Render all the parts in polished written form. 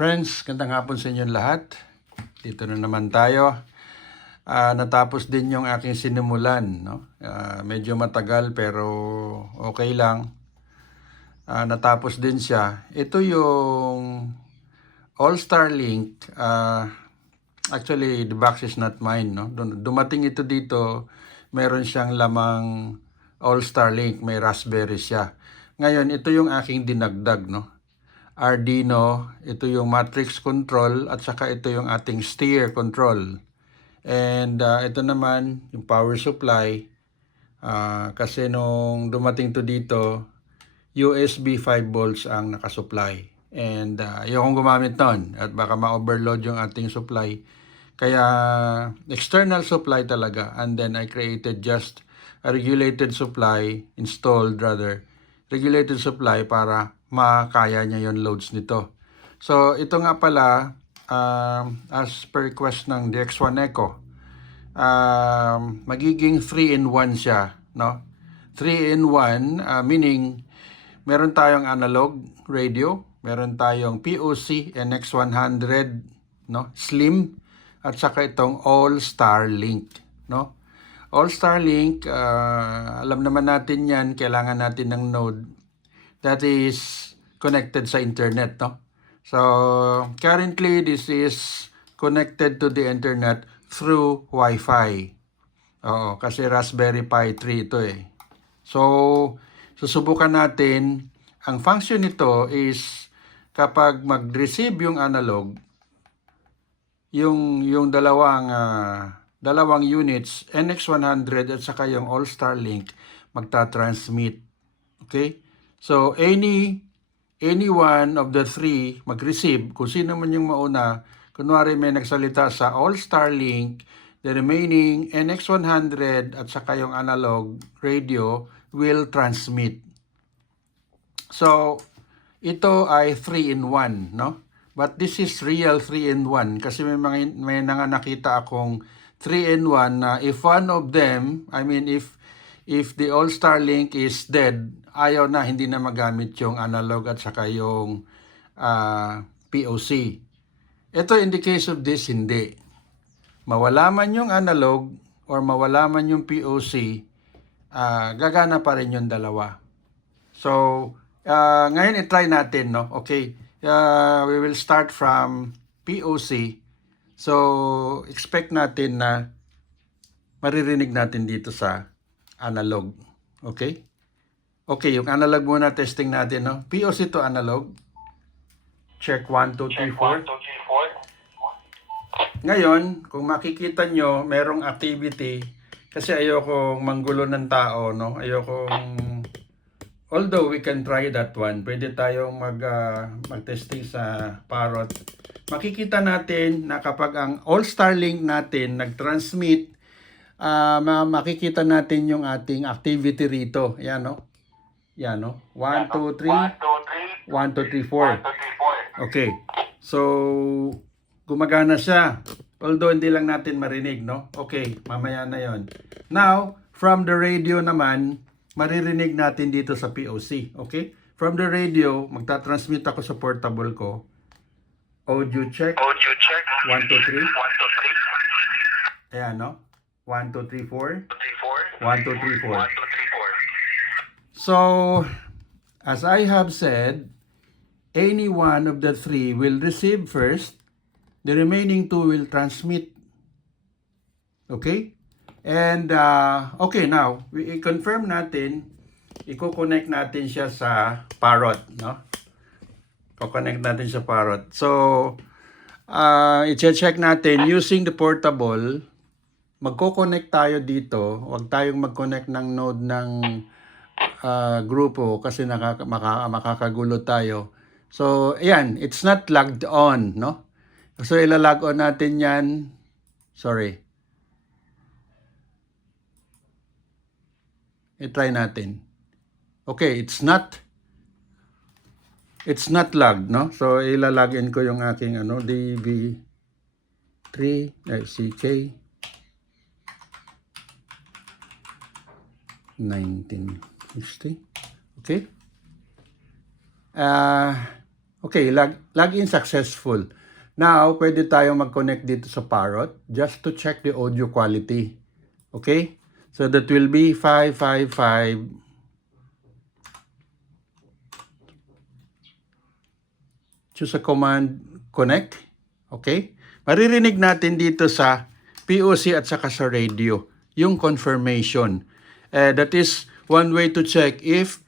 Friends, gandang hapon sa inyong lahat. Dito na naman tayo. Natapos din yung aking sinimulan, no? Medyo matagal pero okay lang. Natapos din siya. Ito yung All-Star Link. Actually, the box is not mine, no? Dumating ito dito, meron siyang lamang All-Star Link, may Raspberry siya. Ngayon, ito yung aking dinagdag, no? Arduino, ito yung matrix control at saka ito yung ating steer control. And ito naman yung power supply. Kasi nung dumating to dito, USB 5 volts ang nakasupply. And ayokong gumamit nun at baka ma-overload yung ating supply. Kaya external supply talaga. And then I created just a regulated supply, regulated supply para makaya niya yung loads nito. So ito nga pala, as per request ng DX1 Eco, magiging 3-in-1 siya, no? 3-in-1, meaning meron tayong analog radio, meron tayong POC NX100, no? Slim, at saka itong All-Star Link, no? All-Star Link, alam naman natin yan, kailangan natin ng node that is connected sa internet, no? So, currently, this is connected to the internet through Wi-Fi. Oo, kasi Raspberry Pi 3 ito eh. So, susubukan natin. Ang function nito is kapag mag-receive yung analog, yung dalawang units, NX100 at saka yung All-Star Link, magta-transmit. Okay? So, any one of the three mag-receive, kung sino man yung mauna, kunwari may nagsalita sa All-Star Link, the remaining NX100 at saka yung analog radio will transmit. So, ito ay 3-in-1, no? But this is real 3-in-1 kasi may nakita akong 3-in-1 na if one of them, I mean if the All-Star Link is dead, ayaw na, hindi na magamit yung analog at saka yung POC. Ito in the case of this, hindi. Mawala man yung analog or mawala man yung POC, gagana pa rin yung dalawa. So, ngayon i-try natin, no? Okay, we will start from POC. So, expect natin na maririnig natin dito sa analog. Okay? Okay, yung analog muna testing natin, no? POC to analog. Check 1, 2, 3, 4. Ngayon, kung makikita nyo, merong activity. Kasi ayokong manggulo ng tao, no? Although we can try that one. Pwede tayong mag-testing sa Parrot. Makikita natin na kapag ang All-Star Link natin nag-transmit, makikita natin yung ating activity rito. Yan, no? Yan, no? 1, 2, 3. 1, 2, 3, 4. Okay. So, gumagana siya. Although, hindi lang natin marinig, no? Okay. Mamaya na yon. Now, from the radio naman, maririnig natin dito sa POC. Okay? From the radio, magta-transmit ako sa portable ko. Audio check. 1, 2, 3. Ayan, no? 1, 2, 3, 4. 1, 2, 3, 4. So, as I have said, any one of the three will receive first. The remaining two will transmit. Okay? And, okay, now, i-confirm natin, i-connect natin siya sa Parrot, no? I-connect natin sa Parrot. So, i-check natin using the portable. Magko-connect tayo dito. Huwag tayong mag-connect ng node ng grupo kasi makakagulo tayo. So, ayan, it's not logged on, no? So, ilalog on natin yan. Sorry. I-try natin. Okay, it's not logged, no? So, ilalagin ko yung aking DB3 CK 1960. Okay? Okay, login successful. Now, pwede tayong mag-connect dito sa Parrot just to check the audio quality. Okay? So that will be 555. Choose a command, connect. Okay? Maririnig natin dito sa POC at saka sa radio yung confirmation. That is one way to check if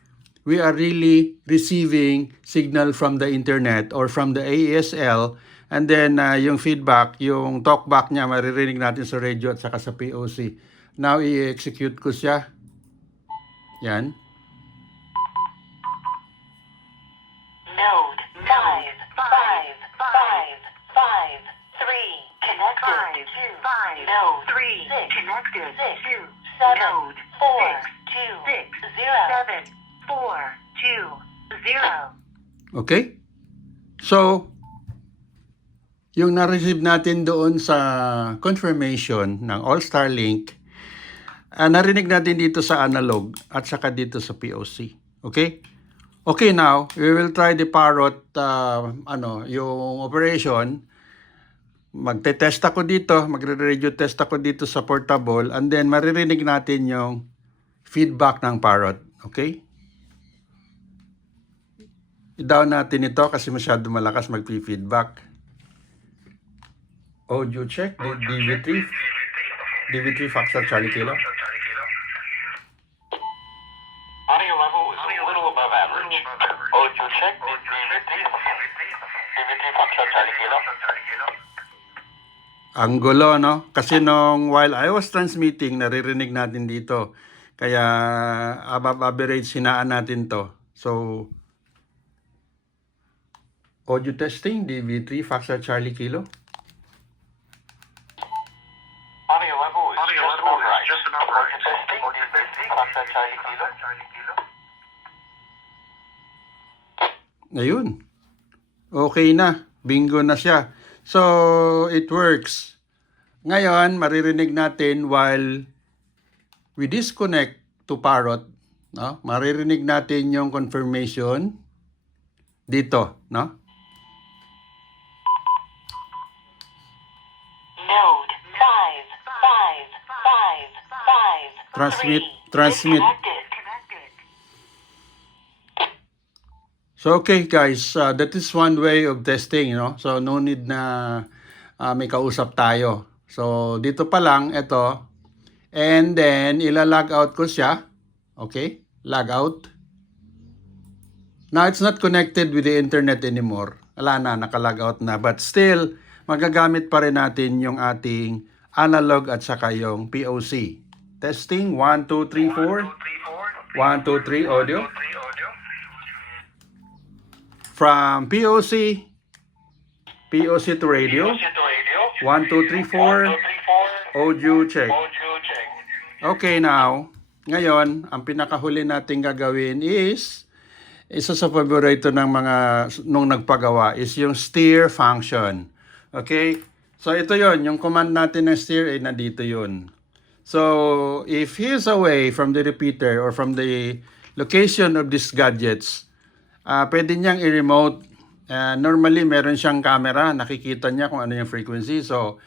we are really receiving signal from the internet or from the AESL, and then yung feedback, yung talkback niya, maririnig natin sa radio at saka sa POC. Now, i-execute ko siya. Yan. Node 55553 connected to node 3 connected to 7 4 2 0 7 4 2 0. Okay? So, yung na-receive natin doon sa confirmation ng All-Star Link, narinig natin dito sa analog at saka dito sa POC. Okay? Okay, now, we will try the Parrot, yung operation. Magte-test ako dito, magre-radio test ako dito sa portable, and then maririnig natin yung feedback ng Parrot. Okay? I-down natin ito kasi masyado malakas mag-feedback. Audio check, DV3 Foxtrot Charlie Kilo. Audio level is a little above average. Audio check, DV3 Foxtrot Charlie Kilo. Ang gulo, no? Kasi while I was transmitting, naririnig natin dito. Kaya above average sinaan natin to. So, audio testing, DV3 Foxtrot Charlie Kilo. Audio level is just about right. Testing, DV3 Foxtrot Charlie Kilo. Ayun. Okay na. Bingo na siya. So, it works. Ngayon, maririnig natin while we disconnect to Parrot, no? Maririnig natin yung confirmation dito, no? Node 55553 Transmit. So, okay guys, that is one way of testing, no? So, no need na may kausap tayo. So, dito pa lang, ito. And then, ila-log out ko siya. Okay? Log out. Now, it's not connected with the internet anymore. Wala na, naka-log out na. But still, magagamit pa rin natin yung ating analog at saka yung POC. Testing, 1, 2, 3, 4. 1, 2, 3, audio. From POC to radio. 1, 2, 3, 4. Audio check. Okay, now, ngayon, ang pinakahuli natin gagawin is, isa sa paborito ng mga nung nagpagawa is yung steer function. Okay? So, ito yon, yung command natin ng steer ay nandito yun. So, if he is away from the repeater or from the location of these gadgets, pwede niyang i-remote. Normally, meron siyang camera. Nakikita niya kung ano yung frequency. So,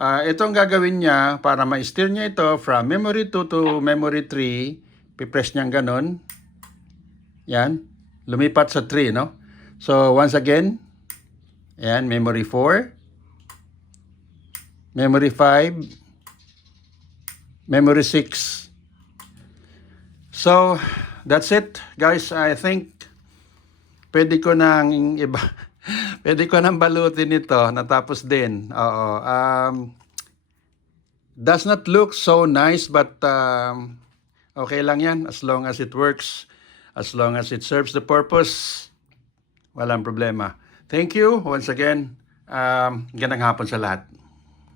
ito ang gagawin niya para ma-steer niya ito from memory 2 to memory 3. Pipress niyang ganun. Yan. Lumipat sa 3, no? So, once again, yan, memory 4. Memory 5. Memory 6. So, that's it. Guys, I think pwede ko nang pwede ko nang balutin ito natapos din. Oo. Does not look so nice but okay lang yan as long as it works, as long as it serves the purpose. Walang problema. Thank you once again. Gandang hapon sa lahat.